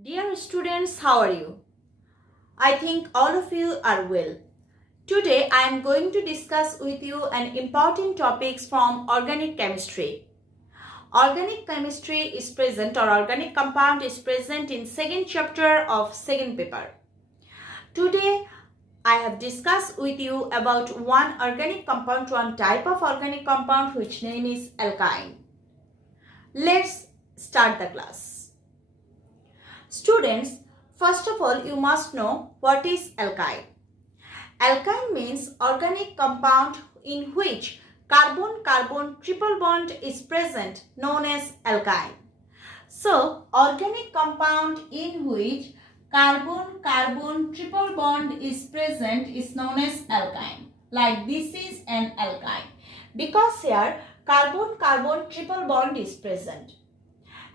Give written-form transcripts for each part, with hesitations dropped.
Dear students, how are you? I think all of you are well. Today I am going to discuss with you an important topics from organic chemistry. Organic chemistry is present or organic compound is present in second chapter of second paper. Today I have discussed with you about one organic compound, one type of organic compound which name is alkyne. Let's start the class. Students, first of all, you must know what is alkyne. Alkyne means organic compound in which carbon-carbon triple bond is present, known as alkyne. So, organic compound in which carbon-carbon triple bond is present is known as alkyne. Like this is an alkyne. Because here carbon-carbon triple bond is present.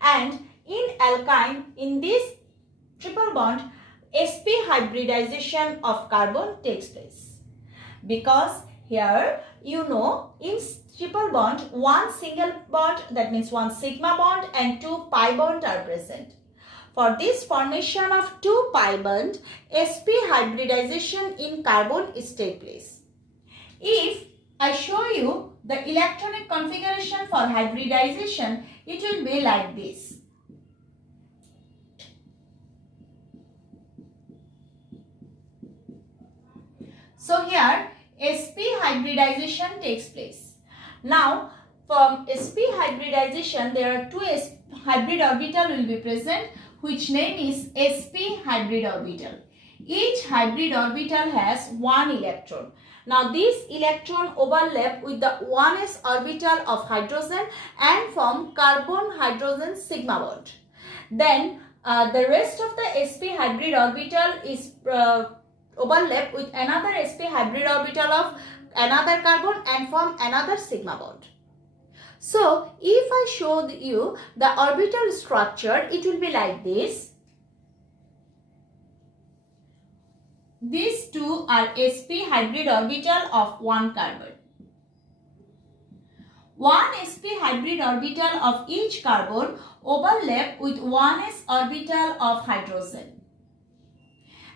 And in alkyne, in this triple bond, sp hybridization of carbon takes place. Because here, you know, in triple bond, one single bond, that means one sigma bond and two pi bond are present. For this formation of two pi bond, sp hybridization in carbon is take place. If I show you the electronic configuration for hybridization, it will be like this. So here sp hybridization takes place. Now from sp hybridization there are two hybrid orbital will be present which name is sp hybrid orbital. Each hybrid orbital has one electron. Now this electron overlap with the 1s orbital of hydrogen and form carbon-hydrogen sigma bond. Then the rest of the sp hybrid orbital is overlap with another sp hybrid orbital of another carbon and form another sigma bond. So if I show you the orbital structure, it will be like this. These two are sp hybrid orbital of one carbon. One sp hybrid orbital of each carbon overlap with 1s orbital of hydrogen.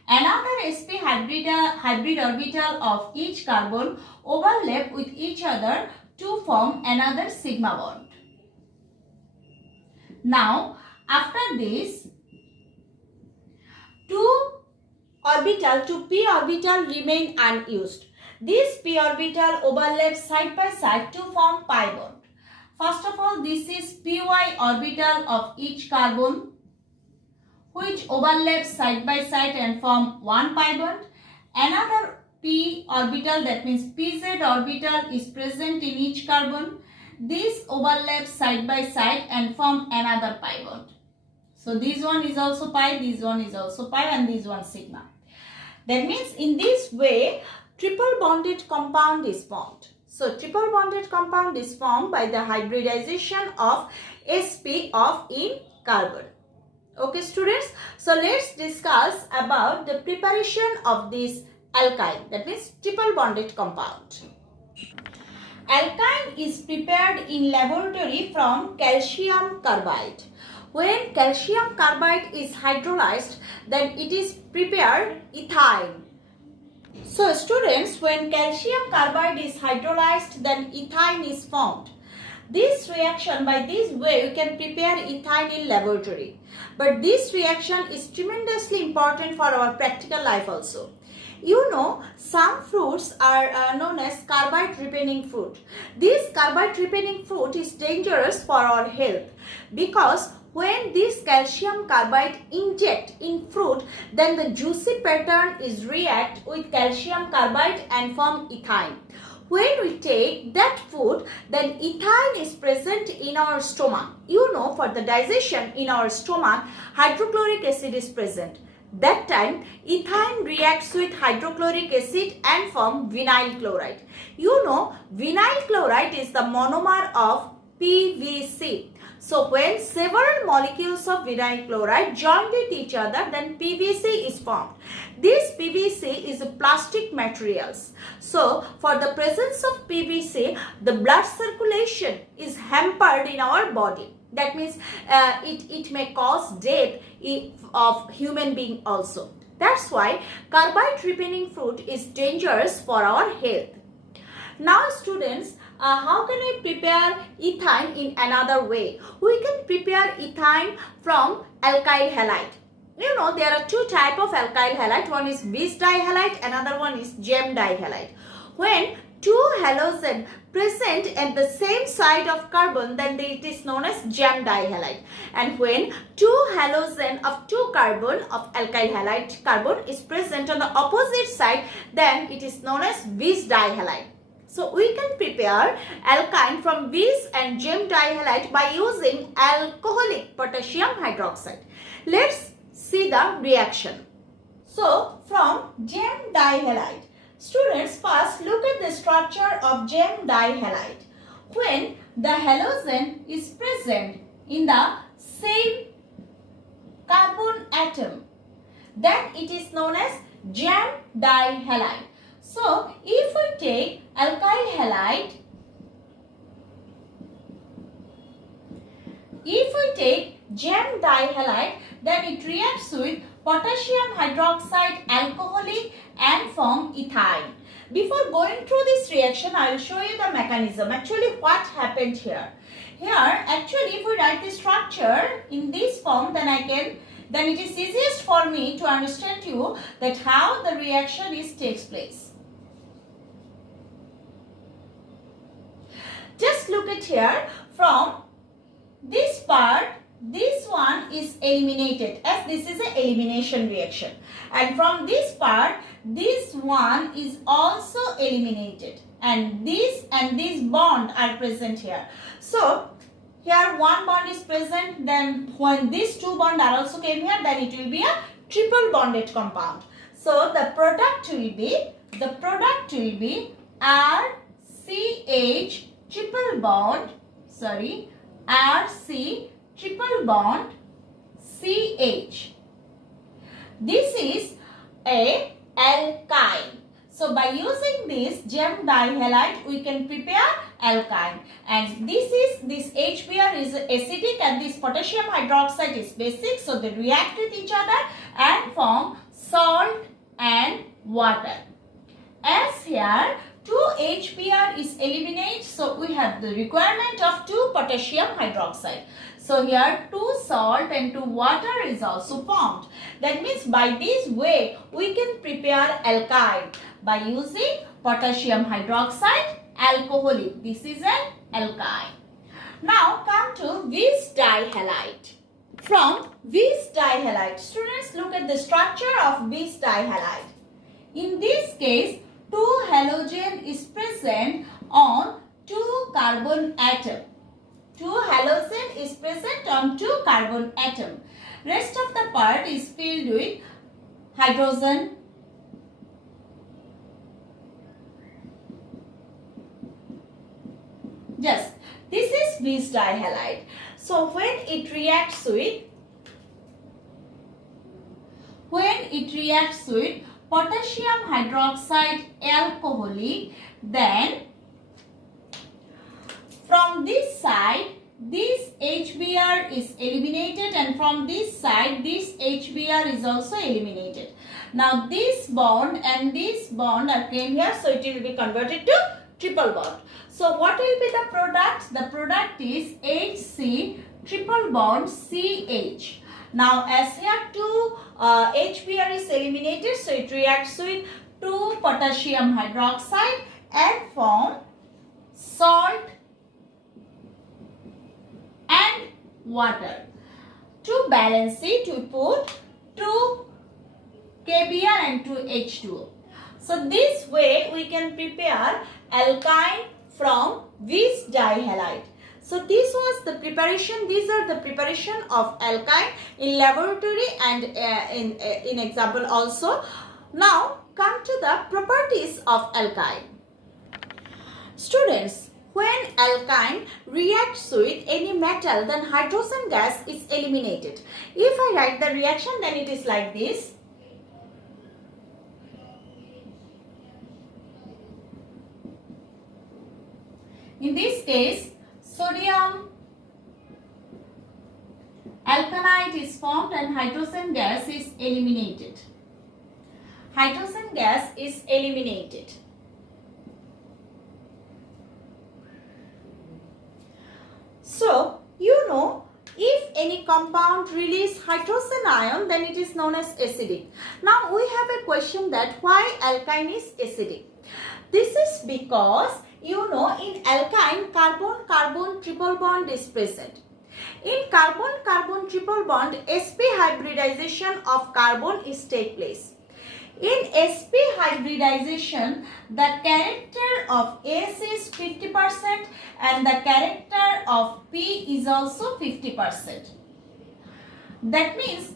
Another sp hybrid orbital of each carbon overlap with each other to form another sigma bond. Now, after this, two p orbital remain unused. This p orbital overlaps side by side to form pi bond. First of all, this is py orbital of each carbon, which overlaps side by side and form one pi bond. Another p orbital, that means pz orbital, is present in each carbon. This overlaps side by side and form another pi bond. So this one is also pi, this one is also pi, and this one sigma. That means in this way triple bonded compound is formed. So triple bonded compound is formed by the hybridization of sp of in carbon. Okay students, so let's discuss about the preparation of this alkyne, that means triple bonded compound. Alkyne is prepared in laboratory from calcium carbide. When calcium carbide is hydrolyzed, then it is prepared ethyne. So students, when calcium carbide is hydrolyzed, then ethyne is formed. This reaction, by this way, you can prepare ethyne in laboratory. But this reaction is tremendously important for our practical life also. You know, some fruits are known as carbide repelling fruit. This carbide repelling fruit is dangerous for our health because when this calcium carbide inject in fruit, then the juicy pattern is react with calcium carbide and form ethyne. When we take that food, then ethyne is present in our stomach. You know, for the digestion in our stomach, hydrochloric acid is present. That time, ethyne reacts with hydrochloric acid and form vinyl chloride. You know, vinyl chloride is the monomer of PVC. So when several molecules of vinyl chloride join with each other, then PVC is formed. This PVC is a plastic materials. So for the presence of PVC, the blood circulation is hampered in our body. That means it may cause death of human being also. That's why carbide remaining fruit is dangerous for our health. Now students, how can we prepare ethyne in another way? We can prepare ethyne from alkyl halide. You know, there are two types of alkyl halide. One is bis dihalide, another one is gem dihalide. When two halogen present at the same side of carbon, then it is known as gem dihalide. And when two halogen of two carbon of alkyl halide carbon is present on the opposite side, then it is known as bis dihalide. So we can prepare alkyne from bis and gem dihalide by using alcoholic potassium hydroxide. Let's see the reaction. So from gem dihalide, students, first look at the structure of gem dihalide. When the halogen is present in the same carbon atom, then it is known as gem dihalide. So if we take alkyl halide, if we take gem dihalide, then it reacts with potassium hydroxide alcoholic and form ethyne. Before going through this reaction, I will show you the mechanism. Actually, what happened here? Here, actually, if we write the structure in this form, then it is easiest for me to understand you that how the reaction takes place. Just look at here, from this part, this one is eliminated, as this is an elimination reaction, and from this part, this one is also eliminated, and this bond are present here. So here one bond is present, then when these two bonds are also came here, then it will be a triple bonded compound. So the product will be RCH triple bond, RC triple bond CH. This is a alkyne. So by using this gem dihalide, we can prepare alkyne. And this HBr is acidic and this potassium hydroxide is basic. So they react with each other and form salt and water. As here 2 HBr is eliminated, so we have the requirement of 2 potassium hydroxide. So here 2 salt and 2 water is also formed. That means by this way we can prepare alkyne by using potassium hydroxide alcoholic. This is an alkyne. Now come to bis dihalide. From bis dihalide, students, look at the structure of bis dihalide. In this case, 2 halogen is present on 2 carbon atom. 2 halogen is present on 2 carbon atom. Rest of the part is filled with hydrogen. Yes, this is bis dihalide. So when it reacts with potassium hydroxide alcoholic, then from this side this HBr is eliminated and from this side this HBr is also eliminated. Now this bond and this bond are came here, so it will be converted to triple bond. So what will be the product? The product is HC triple bond CH. Now as here 2 HBr is eliminated, so it reacts with 2 potassium hydroxide and form salt and water. To balance it, we put 2 KBr and 2 H2O. So this way we can prepare alkyne from bis dihalide. So this was the preparation. These are the preparation of alkyne in laboratory and in example also. Now come to the properties of alkyne. Students, when alkyne reacts with any metal, then hydrogen gas is eliminated. If I write the reaction, then it is like this. In this case, sodium alkanite is formed and hydrogen gas is eliminated. Hydrogen gas is eliminated. So, you know, if any compound release hydrogen ion, then it is known as acidic. Now, we have a question that why alkyne is acidic? This is because, you know, in alkyne, carbon-carbon triple bond is present. In carbon-carbon triple bond, sp hybridization of carbon is take place. In sp hybridization, the character of S is 50% and the character of P is also 50%. That means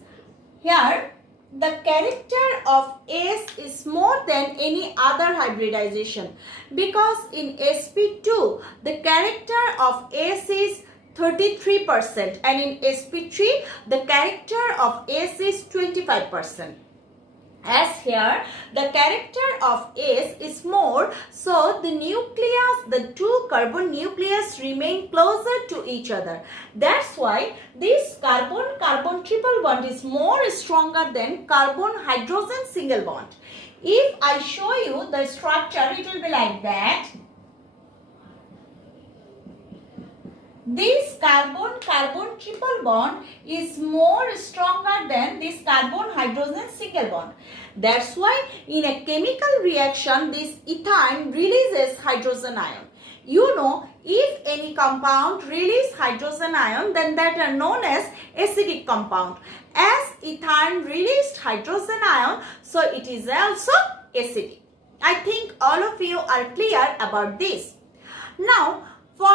here the character of S is more than any other hybridization, because in sp2 the character of S is 33% and in sp3 the character of S is 25%. As here the character of S is more, so the nucleus, the two carbon nucleus remain closer to each other. That's why this carbon-carbon triple bond is more stronger than carbon-hydrogen single bond. If I show you the structure, it will be like that. This carbon-carbon triple bond is more stronger than this carbon-hydrogen single bond. That's why in a chemical reaction, this ethyne releases hydrogen ion. You know, if any compound release hydrogen ion, then that are known as acidic compound. As ethyne released hydrogen ion, so it is also acidic. I think all of you are clear about this. Now, for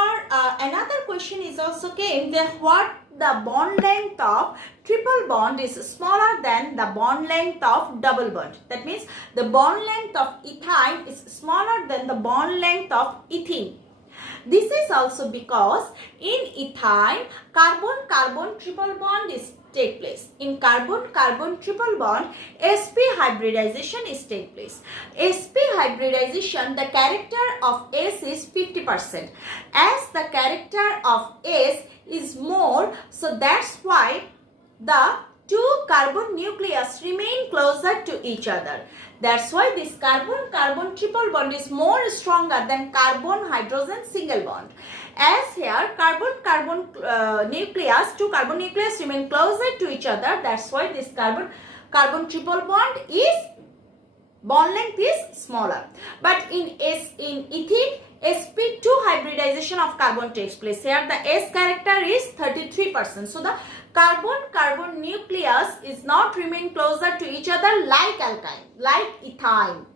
another question is also came that what the bond length of triple bond is smaller than the bond length of double bond. That means the bond length of ethyne is smaller than the bond length of ethene. This is also because in ethyne, carbon-carbon triple bond is take place. In carbon-carbon triple bond, sp hybridization is take place. sp hybridization, the character of S is 50%. As the character of S is more, so that's why the two carbon nucleus remain closer to each other. That's why this carbon-carbon triple bond is more stronger than carbon-hydrogen single bond. As here carbon-carbon nucleus, two carbon nucleus remain closer to each other. That's why this carbon-carbon triple bond is bond length is smaller. But in ethene, sp2 hybridization of carbon takes place. Here the S character is 33%. So the carbon-carbon nucleus is not remain closer to each other like alkyne, like ethyne.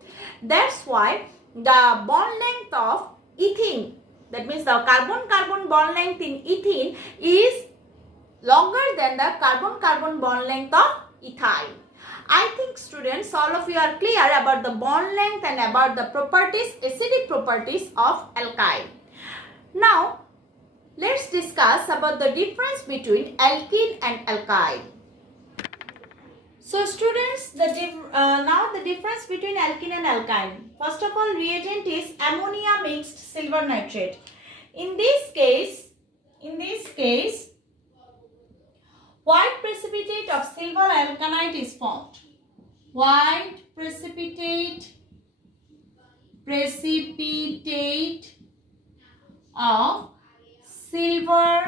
That's why the bond length of ethene, that means the carbon-carbon bond length in ethene is longer than the carbon-carbon bond length of ethyne. I think students, all of you are clear about the bond length and about the properties, acidic properties of alkyne. Now, let's discuss about the difference between alkene and alkyne. So students, now the difference between alkene and alkyne. First of all, reagent is ammonia mixed silver nitrate. In this case, white precipitate of silver alkanite is formed. White precipitate of silver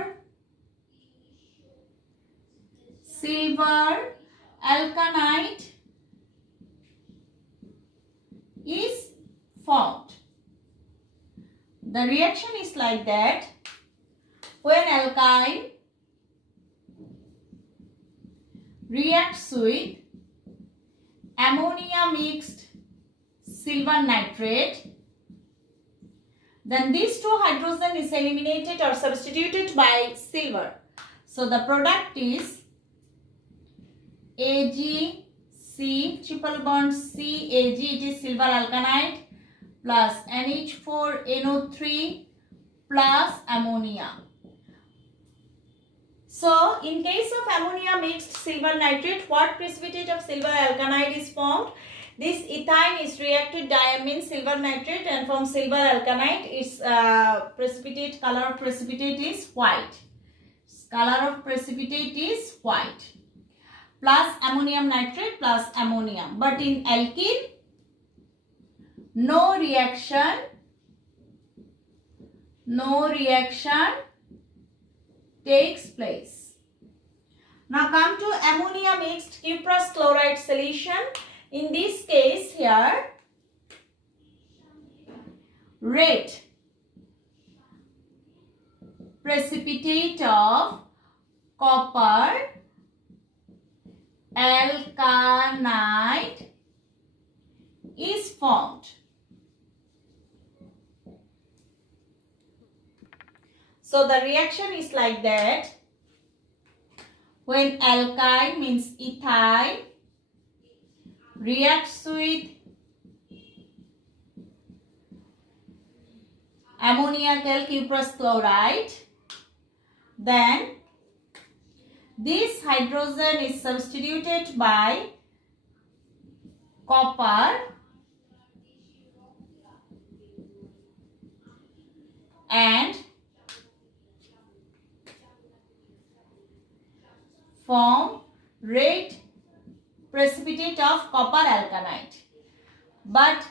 alkanite is formed. The reaction is like that. When alkyne reacts with ammonia mixed silver nitrate, then these two hydrogen is eliminated or substituted by silver. So the product is AgC triple bond CAg, it is silver alkanite, plus NH4NO3 plus ammonia. So in case of ammonia mixed silver nitrate, what precipitate of silver alkanite is formed? This ethyne is reacted diamine silver nitrate, and from silver alkanite its precipitate color of precipitate is white. Color of precipitate is white. Plus ammonium nitrate plus ammonium. But in alkene, no reaction takes place. Now come to ammonia mixed cuprous chloride solution. In this case here, red precipitate of copper alkanite is formed. So the reaction is like that. When alkyne means ethyl reacts with ammoniacal cuprous chloride, then this hydrogen is substituted by copper and form red precipitate of copper alkanite. But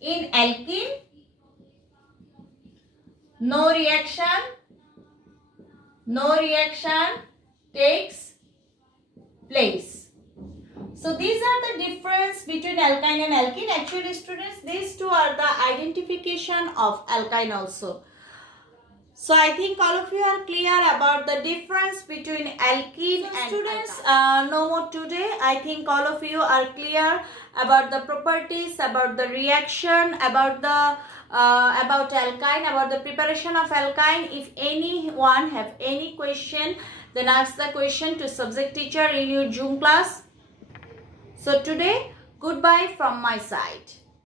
in alkene, no reaction takes place. So these are the difference between alkyne and alkene. Actually students, these two are the identification of alkyne also. So I think all of you are clear about the difference between alkene and students. No more today. I think all of you are clear about the properties, about the reaction, about the about alkyne, about the preparation of alkyne. If anyone have any question, then ask the question to subject teacher in your Zoom class. So today, goodbye from my side.